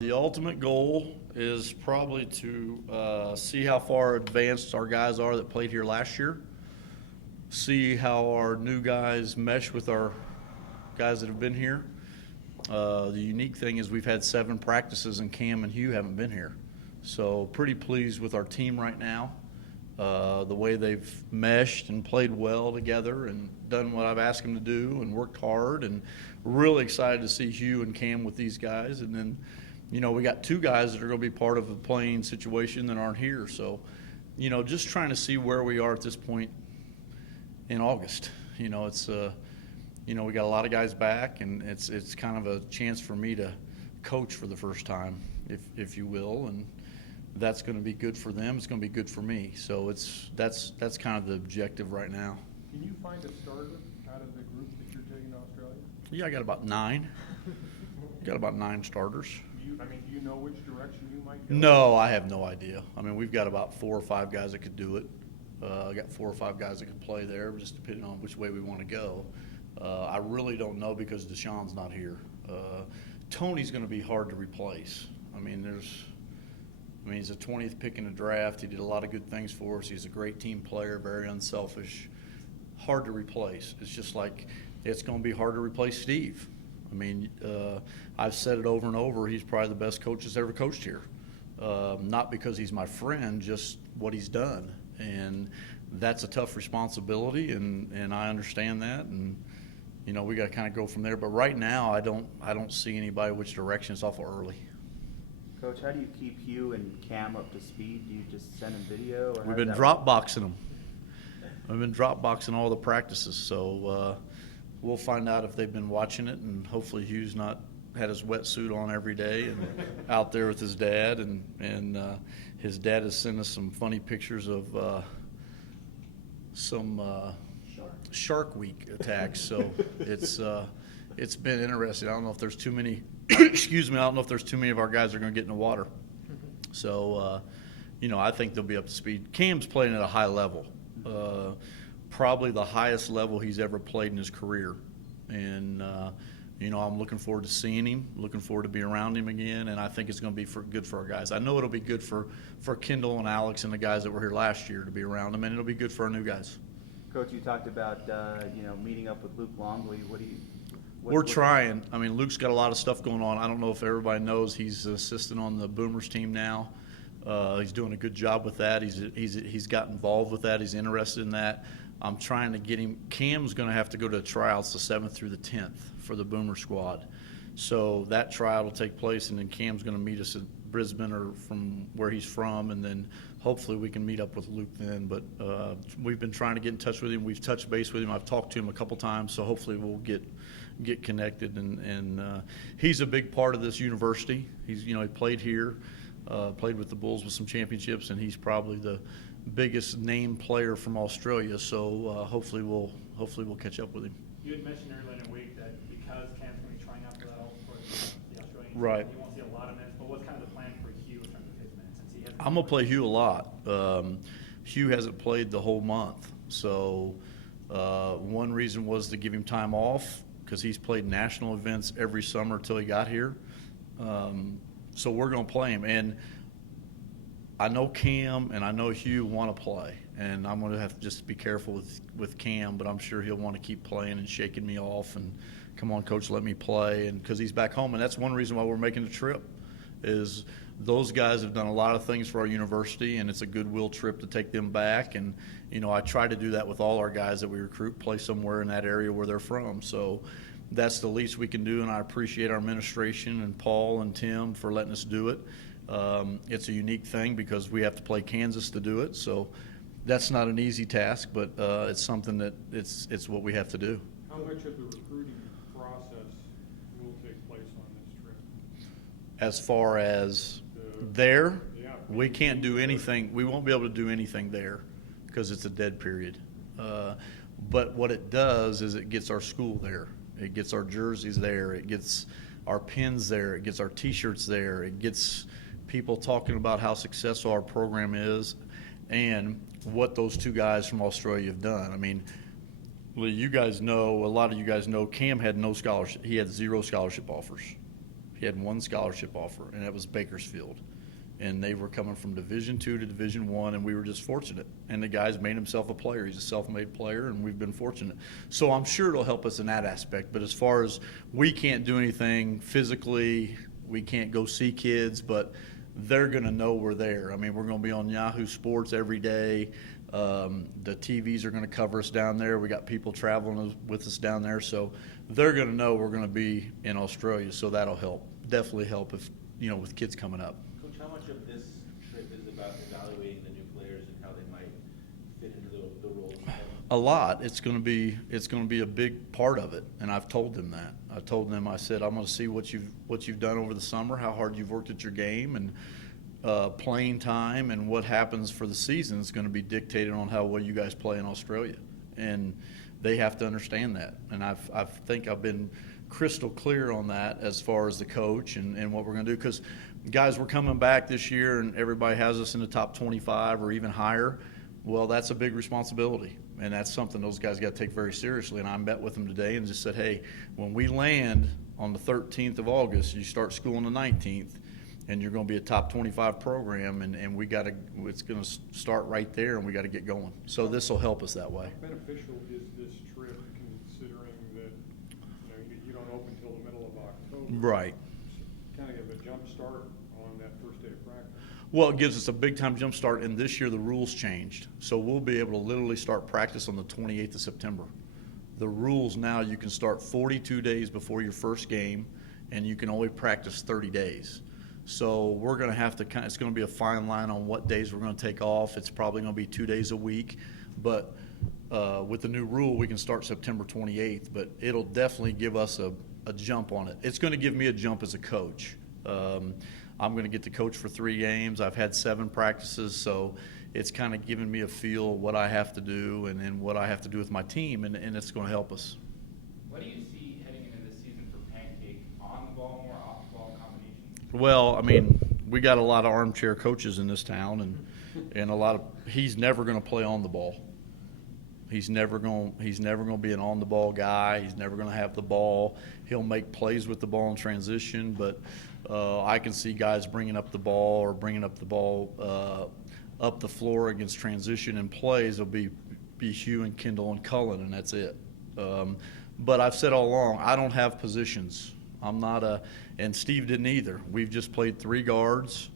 The ultimate goal is probably to see how far advanced our guys are that played here last year, see how our new guys mesh with our guys that have been here. The unique thing is we've had 7 practices and Cam and Hugh haven't been here. So pretty pleased with our team right now, the way they've meshed and played well together and done what I've asked them to do and worked hard, and really excited to see Hugh and Cam with these guys. And then, we got 2 guys that are going to be part of a playing situation that aren't here. So, just trying to see where we are at this point in August. It's we got a lot of guys back, and it's kind of a chance for me to coach for the first time, if you will, and that's going to be good for them. It's going to be good for me. So that's kind of the objective right now. Can you find a starter out of the group that you're taking to Australia? Yeah, I got about 9. Got about 9 starters. Do you know which direction you might go? No, I have no idea. We've got about 4 or 5 guys that could do it. I got 4 or 5 guys that could play there, just depending on which way we want to go. I really don't know because Deshaun's not here. Tony's going to be hard to replace. He's a 20th pick in the draft. He did a lot of good things for us. He's a great team player, very unselfish. Hard to replace. It's just like it's going to be hard to replace Steve. I've said it over and over. He's probably the best coach that's ever coached here. Not because he's my friend, just what he's done. And that's a tough responsibility, and I understand that. And we got to kind of go from there. But right now, I don't see anybody which direction. It's awful early. Coach, how do you keep Hugh and Cam up to speed? Do you just send them video? Or We've been drop boxing them. We've been drop boxing all the practices, so we'll find out if they've been watching it, and hopefully Hugh's not had his wetsuit on every day and out there with his dad, and his dad has sent us some funny pictures of some Shark Week attacks. So it's been interesting. I don't know if there's too many. Excuse me. I don't know if there's too many of our guys that are going to get in the water. So I think they'll be up to speed. Cam's playing at a high level. Probably the highest level he's ever played in his career. And, I'm looking forward to seeing him, looking forward to being around him again, and I think it's going to be good for our guys. I know it'll be good for Kendall and Alex and the guys that were here last year to be around them, and it'll be good for our new guys. Coach, you talked about, meeting up with Luke Longley. We're trying. Luke's got a lot of stuff going on. I don't know if everybody knows he's an assistant on the Boomers team now. He's doing a good job with that. He's got involved with that. He's interested in that. I'm trying to get him. Cam's going to have to go to the tryouts the 7th through the 10th for the Boomer squad. So that tryout will take place, and then Cam's going to meet us at Brisbane or from where he's from, and then hopefully we can meet up with Luke then. But we've been trying to get in touch with him. We've touched base with him. I've talked to him a couple times, so hopefully we'll get connected. And he's a big part of this university. He played here, played with the Bulls with some championships, and he's probably the biggest name player from Australia. So hopefully we'll catch up with him. You had mentioned earlier in the week that because Cam's going to be trying out for the Australian team, right, you won't see a lot of minutes. But what's kind of the plan for Hugh in terms of his minutes? Since he hasn't I'm going to play Hugh a lot. Hugh hasn't played the whole month. So one reason was to give him time off because he's played national events every summer until he got here. So we're going to play him. And I know Cam and I know Hugh want to play. And I'm going to have to just be careful with Cam, but I'm sure he'll want to keep playing and shaking me off and, come on, Coach, let me play. And because he's back home, and that's one reason why we're making the trip, is those guys have done a lot of things for our university, and it's a goodwill trip to take them back. And, I try to do that with all our guys that we recruit, play somewhere in that area where they're from. So that's the least we can do, and I appreciate our administration and Paul and Tim for letting us do it. It's a unique thing because we have to play Kansas to do it. So that's not an easy task, but it's something that it's what we have to do. How much of the recruiting process will take place on this trip? As far as we can't do anything. We won't be able to do anything there because it's a dead period. But what it does is it gets our school there. It gets our jerseys there. It gets our pins there. It gets our T-shirts there. It gets people talking about how successful our program is and what those 2 guys from Australia have done. You guys know, a lot of you guys know, Cam had no scholarship. He had 0 scholarship offers. He had one scholarship offer, and it was Bakersfield. And they were coming from Division II to Division I, and we were just fortunate. And the guy's made himself a player. He's a self-made player, and we've been fortunate. So I'm sure it'll help us in that aspect. But as far as we can't do anything physically, we can't go see kids, but they're going to know we're there. I mean, we're going to be on Yahoo Sports every day. The TVs are going to cover us down there. We got people traveling with us down there. So they're going to know we're going to be in Australia. So that'll help. Definitely help if, with kids coming up. Coach, how much of this trip is about evaluating the new players and how they might fit into the roles? A lot. It's going to be a big part of it, and I've told them that. I said, I'm going to see what you've done over the summer, how hard you've worked at your game, and playing time, and what happens for the season is going to be dictated on how well you guys play in Australia, and they have to understand that. And I think I've been crystal clear on that as far as the coach and what we're going to do, because guys, we're coming back this year, and everybody has us in the top 25 or even higher. Well, that's a big responsibility, and that's something those guys got to take very seriously. And I met with them today and just said, hey, when we land on the 13th of August, you start school on the 19th, and you're going to be a top 25 program, and it's going to start right there, and we got to get going. So this will help us that way. How beneficial is this trip considering that, you don't open till the middle of October? Right. Kind of give a jump start on that first day of practice. Well, it gives us a big-time jump start, and this year the rules changed. So we'll be able to literally start practice on the 28th of September. The rules now, you can start 42 days before your first game, and you can only practice 30 days. So we're going to have to it's going to be a fine line on what days we're going to take off. It's probably going to be 2 days a week. But with the new rule, we can start September 28th, but it'll definitely give us a jump on it. It's going to give me a jump as a coach. I'm going to get to coach for 3 games. I've had 7 practices, so it's kind of giving me a feel what I have to do and what I have to do with my team, and it's going to help us. What do you see heading into this season for Pancake? On the ball, more off the ball combinations? Well, I mean, we got a lot of armchair coaches in this town, and he's never going to play on the ball. He's never going to be an on-the-ball guy. He's never going to have the ball. He'll make plays with the ball in transition, but I can see guys bringing up the ball up the floor against transition and plays. It'll be Hugh and Kendall and Cullen, and that's it. But I've said all along, I don't have positions. I'm not and Steve didn't either. We've just played 3 guards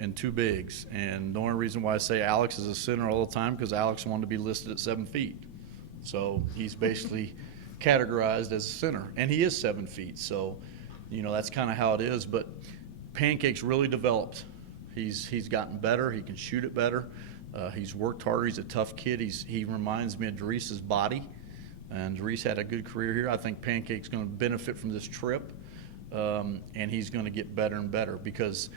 and 2 bigs. And the only reason why I say Alex is a center all the time, because Alex wanted to be listed at 7 feet. So he's basically categorized as a center. And he is 7 feet. So, that's kind of how it is. But Pancake's really developed. He's gotten better. He can shoot it better. He's worked harder. He's a tough kid. He reminds me of Derice's body. And Derice had a good career here. I think Pancake's going to benefit from this trip. And he's going to get better and better because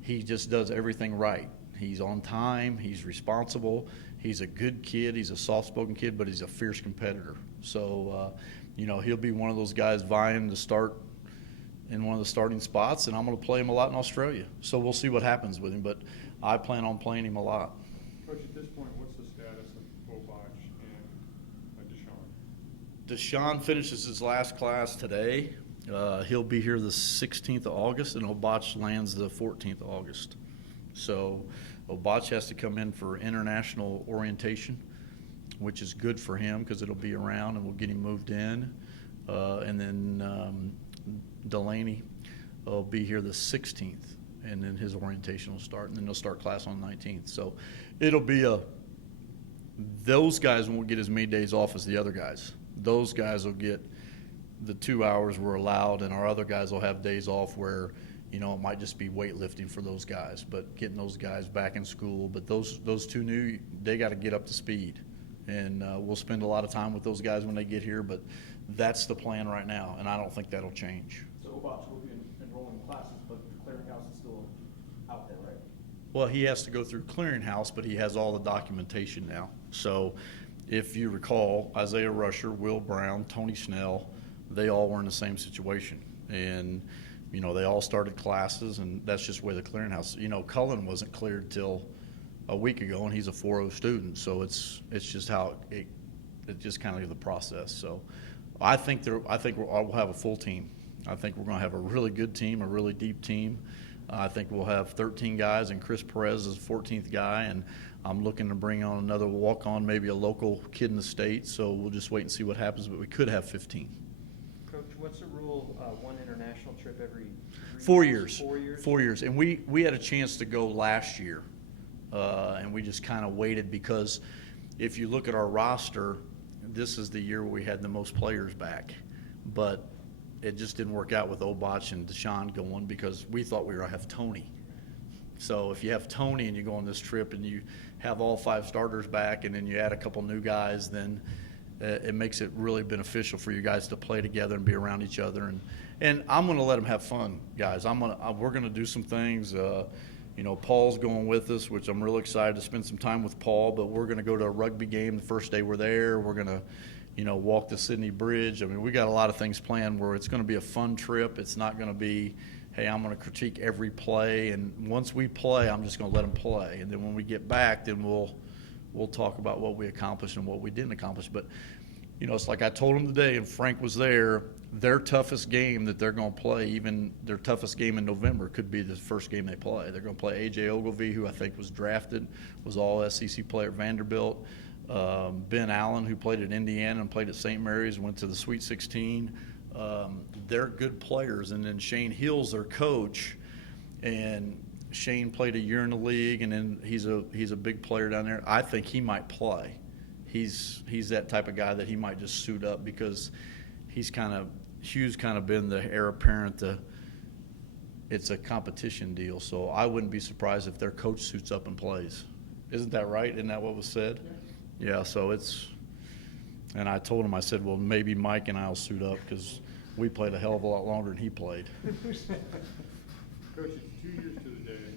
he just does everything right. He's on time. He's responsible. He's a good kid. He's a soft-spoken kid, but he's a fierce competitor. So, he'll be one of those guys vying to start in one of the starting spots, and I'm going to play him a lot in Australia. So we'll see what happens with him, but I plan on playing him a lot. Coach, at this point, what's the status of Bobach and Deshaun? Deshaun finishes his last class today. He'll be here the 16th of August, and Obach lands the 14th of August. So Obach has to come in for international orientation, which is good for him because it'll be around and we'll get him moved in. And then Delaney will be here the 16th, and then his orientation will start, and then they'll start class on the 19th. So it'll be those guys won't get as many days off as the other guys. Those guys will get the 2 hours we're allowed, and our other guys will have days off where, it might just be weightlifting for those guys, but getting those guys back in school. But those 2 new, they got to get up to speed. And we'll spend a lot of time with those guys when they get here, but that's the plan right now, and I don't think that'll change. So Obach will be enrolling in classes, but the clearinghouse is still out there, right? Well, he has to go through clearinghouse, but he has all the documentation now. So if you recall, Isaiah Rusher, Will Brown, Tony Snell, they all were in the same situation. And, they all started classes, and that's just where the clearinghouse, Cullen wasn't cleared till a week ago, and he's a 4.0 student. So it's just how it's just kind of the process. So I think we'll have a full team. I think we're going to have a really good team, a really deep team. I think we'll have 13 guys, and Chris Perez is the 14th guy, and I'm looking to bring on another walk-on, maybe a local kid in the state, so we'll just wait and see what happens, but we could have 15. Coach, what's the rule, one international trip every 4 years. 4 years? 4 years. And we had a chance to go last year, and we just kind of waited because if you look at our roster, this is the year where we had the most players back. But it just didn't work out with Obach and Deshaun going because we thought we were going to have Tony. So if you have Tony and you go on this trip and you have all 5 starters back and then you add a couple new guys, then it makes it really beneficial for you guys to play together and be around each other. And I'm going to let them have fun, guys. We're going to do some things. Paul's going with us, which I'm really excited to spend some time with Paul. But we're going to go to a rugby game the first day we're there. We're going to, walk the Sydney Bridge. I mean, we got a lot of things planned where it's going to be a fun trip. It's not going to be, hey, I'm going to critique every play. And once we play, I'm just going to let them play. And then when we get back, then we'll talk about what we accomplished and what we didn't accomplish. But, it's like I told them today, and Frank was there, their toughest game that they're going to play, even their toughest game in November, could be the first game they play. They're going to play A.J. Ogilvy, who I think was drafted, was all SEC player at Vanderbilt. Ben Allen, who played at Indiana and played at St. Mary's, went to the Sweet 16. They're good players. And then Shane Hill's their coach, and Shane played a year in the league, and then he's a big player down there. I think he might play. He's that type of guy that he might just suit up because Hugh's kind of been the heir apparent. It's a competition deal, so I wouldn't be surprised if their coach suits up and plays. Isn't that right? Isn't that what was said? Yeah, so and I told him, I said, well, maybe Mike and I will suit up because we played a hell of a lot longer than he played. Coach, it's 2 years to the day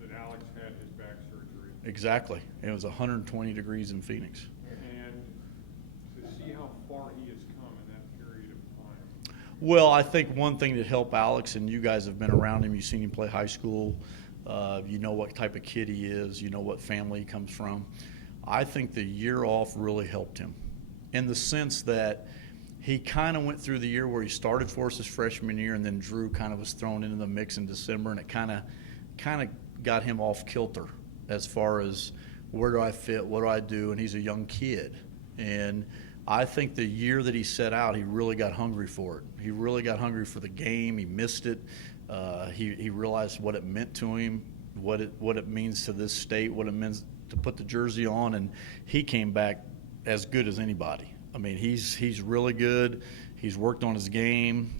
that Alex had his back surgery. Exactly. It was 120 degrees in Phoenix. And to see how far he has come in that period of time. Well, I think one thing that helped Alex, and you guys have been around him, you've seen him play high school, you know what type of kid he is, you know what family he comes from. I think the year off really helped him in the sense that he kind of went through the year where he started for us his freshman year, and then Drew kind of was thrown into the mix in December, and it kind of got him off kilter as far as where do I fit, what do I do, and he's a young kid. And I think the year that he set out, he really got hungry for it. He really got hungry for the game. He missed it. He realized what it meant to him, what it means to this state, what it means to put the jersey on, and he came back as good as anybody. I mean, he's really good. He's worked on his game.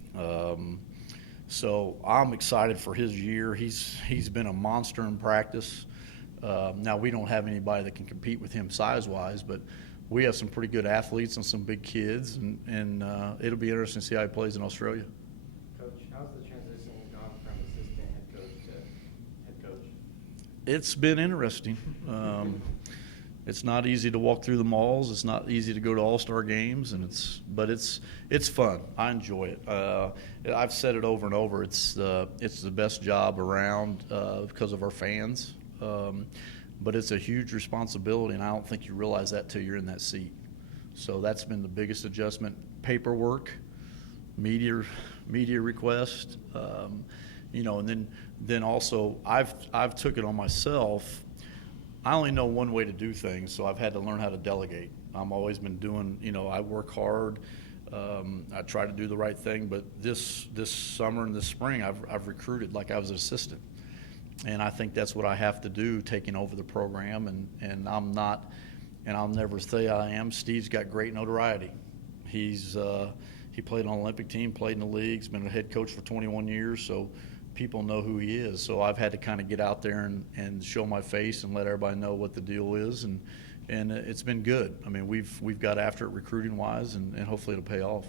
So I'm excited for his year. He's been a monster in practice. Now, we don't have anybody that can compete with him size-wise, but we have some pretty good athletes and some big kids, and it'll be interesting to see how he plays in Australia. Coach, how's the transition gone from assistant head coach to head coach? It's been interesting. It's not easy to walk through the malls. It's not easy to go to all-star games, but it's fun. I enjoy it. I've said it over and over. It's the best job around because of our fans. But it's a huge responsibility, and I don't think you realize that till you're in that seat. So that's been the biggest adjustment. Paperwork, media request, and then also I've took it on myself. I only know one way to do things, so I've had to learn how to delegate. I've always been doing, I work hard. I try to do the right thing, but this summer and this spring, I've recruited like I was an assistant. And I think that's what I have to do, taking over the program, and I'm not, and I'll never say I am. Steve's got great notoriety. He played on the Olympic team, played in the leagues, been a head coach for 21 years, so people know who he is. So I've had to kind of get out there and show my face and let everybody know what the deal is, and it's been good. I mean, we've got after it recruiting-wise, and hopefully it'll pay off.